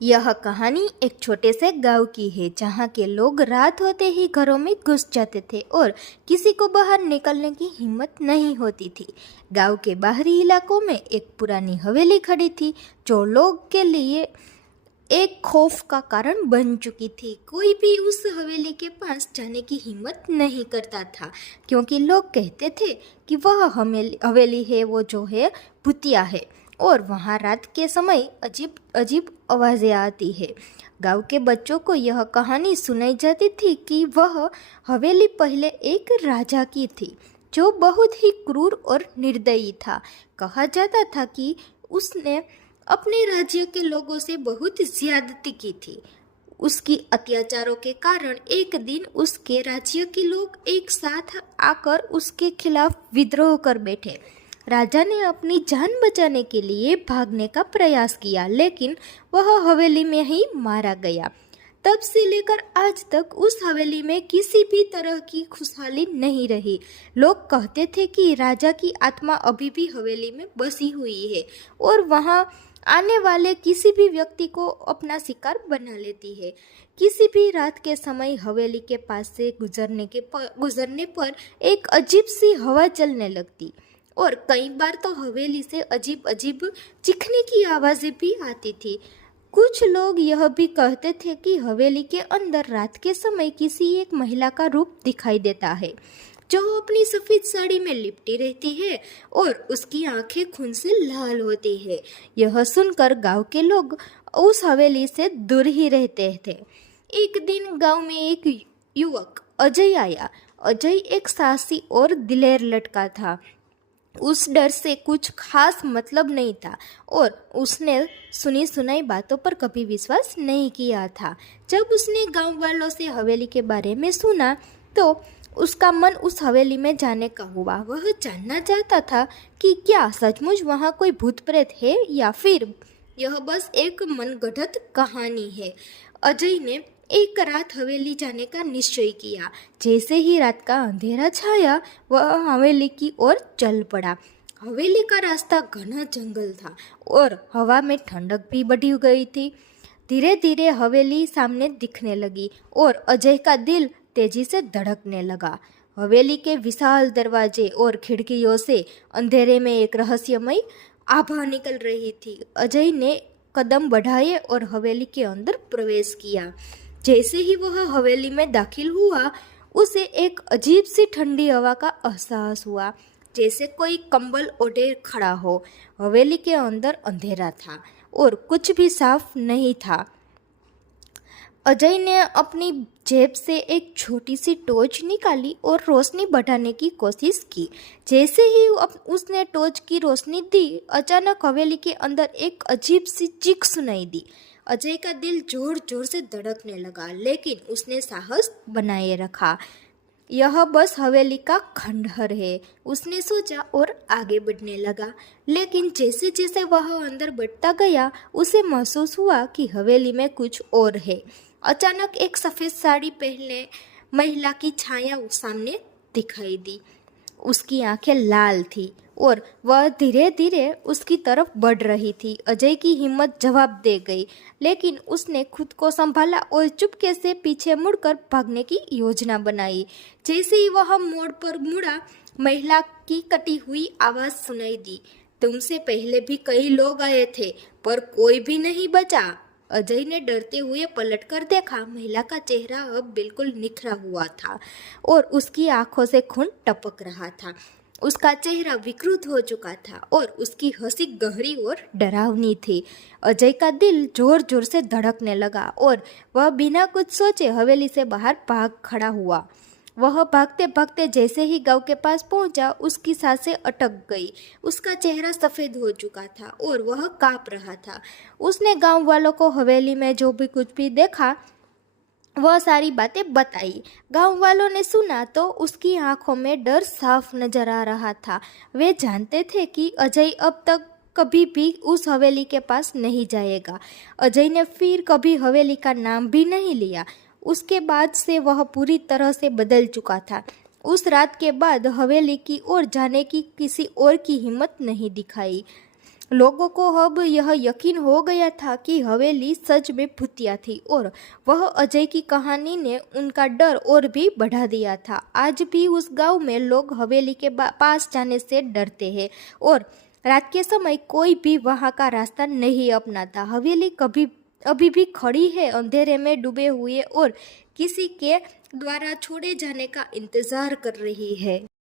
यह कहानी एक छोटे से गांव की है जहां के लोग रात होते ही घरों में घुस जाते थे और किसी को बाहर निकलने की हिम्मत नहीं होती थी। गांव के बाहरी इलाकों में एक पुरानी हवेली खड़ी थी जो लोग के लिए एक खौफ का कारण बन चुकी थी। कोई भी उस हवेली के पास जाने की हिम्मत नहीं करता था क्योंकि लोग कहते थे कि वह हवेली है वो जो है भूतिया है और वहाँ रात के समय अजीब अजीब आवाज़ें आती है। गांव के बच्चों को यह कहानी सुनाई जाती थी कि वह हवेली पहले एक राजा की थी जो बहुत ही क्रूर और निर्दयी था। कहा जाता था कि उसने अपने राज्य के लोगों से बहुत ज्यादती की थी। उसकी अत्याचारों के कारण एक दिन उसके राज्य के लोग एक साथ आकर उसके खिलाफ विद्रोह कर बैठे। राजा ने अपनी जान बचाने के लिए भागने का प्रयास किया लेकिन वह हवेली में ही मारा गया। तब से लेकर आज तक उस हवेली में किसी भी तरह की खुशहाली नहीं रही। लोग कहते थे कि राजा की आत्मा अभी भी हवेली में बसी हुई है और वहाँ आने वाले किसी भी व्यक्ति को अपना शिकार बना लेती है। किसी भी रात के समय हवेली के पास से गुजरने पर एक अजीब सी हवा चलने लगती और कई बार तो हवेली से अजीब अजीब चीखने की आवाज़ें भी आती थी। कुछ लोग यह भी कहते थे कि हवेली के अंदर रात के समय किसी एक महिला का रूप दिखाई देता है जो अपनी सफ़ेद साड़ी में लिपटी रहती है और उसकी आंखें खून से लाल होती है। यह सुनकर गांव के लोग उस हवेली से दूर ही रहते थे। एक दिन गांव में एक युवक अजय आया। अजय एक साहसी और दिलेर लड़का था। उस डर से कुछ खास मतलब नहीं था और उसने सुनी सुनाई बातों पर कभी विश्वास नहीं किया था। जब उसने गांव वालों से हवेली के बारे में सुना तो उसका मन उस हवेली में जाने का हुआ। वह जानना चाहता था कि क्या सचमुच वहाँ कोई भूत प्रेत है या फिर यह बस एक मनगढ़ंत कहानी है। अजय ने एक रात हवेली जाने का निश्चय किया। जैसे ही रात का अंधेरा छाया वह हवेली की ओर चल पड़ा। हवेली का रास्ता घना जंगल था और हवा में ठंडक भी बढ़ी गई थी। धीरे धीरे हवेली सामने दिखने लगी और अजय का दिल तेजी से धड़कने लगा। हवेली के विशाल दरवाजे और खिड़कियों से अंधेरे में एक रहस्यमय आभा निकल रही थी। अजय ने कदम बढ़ाए और हवेली के अंदर प्रवेश किया। जैसे ही वह हवेली में दाखिल हुआ उसे एक अजीब सी ठंडी हवा का एहसास हुआ जैसे कोई कंबल ओढ़े खड़ा हो। हवेली के अंदर अंधेरा था और कुछ भी साफ नहीं था। अजय ने अपनी जेब से एक छोटी सी टॉर्च निकाली और रोशनी बढ़ाने की कोशिश की। जैसे ही उसने टॉर्च की रोशनी दी अचानक हवेली के अंदर एक अजीब सी चीख सुनाई दी। अजय का दिल जोर जोर से धड़कने लगा लेकिन उसने साहस बनाए रखा। यह बस हवेली का खंडहर है उसने सोचा और आगे बढ़ने लगा। लेकिन जैसे जैसे वह अंदर बढ़ता गया उसे महसूस हुआ कि हवेली में कुछ और है। अचानक एक सफ़ेद साड़ी पहने महिला की छाया सामने दिखाई दी। उसकी आंखें लाल थी और वह धीरे धीरे उसकी तरफ बढ़ रही थी। अजय की हिम्मत जवाब दे गई लेकिन उसने खुद को संभाला और चुपके से पीछे मुड़कर भागने की योजना बनाई। जैसे ही वह मोड़ पर मुड़ा महिला की कटी हुई आवाज़ सुनाई दी, तुमसे पहले भी कई लोग आए थे पर कोई भी नहीं बचा। अजय ने डरते हुए पलटकर देखा। महिला का चेहरा अब बिल्कुल निखरा हुआ था और उसकी आंखों से खून टपक रहा था। उसका चेहरा विकृत हो चुका था और उसकी हंसी गहरी और डरावनी थी। अजय का दिल जोर जोर से धड़कने लगा और वह बिना कुछ सोचे हवेली से बाहर भाग खड़ा हुआ। वह भागते भागते जैसे ही गांव के पास पहुंचा उसकी सांसें अटक गई। उसका चेहरा सफ़ेद हो चुका था और वह कांप रहा था। उसने गांव वालों को हवेली में जो भी कुछ भी देखा वह सारी बातें बताई। गांव वालों ने सुना तो उसकी आंखों में डर साफ नजर आ रहा था। वे जानते थे कि अजय अब तक कभी भी उस हवेली के पास नहीं जाएगा। अजय ने फिर कभी हवेली का नाम भी नहीं लिया। उसके बाद से वह पूरी तरह से बदल चुका था। उस रात के बाद हवेली की ओर जाने की किसी और की हिम्मत नहीं दिखाई। लोगों को अब यह यकीन हो गया था कि हवेली सच में भूतिया थी और वह अजय की कहानी ने उनका डर और भी बढ़ा दिया था। आज भी उस गांव में लोग हवेली के पास जाने से डरते हैं और रात के समय कोई भी वहां का रास्ता नहीं अपनाता। हवेली कभी अभी भी खड़ी है, अंधेरे में डूबे हुए और किसी के द्वारा छोड़े जाने का इंतजार कर रही है।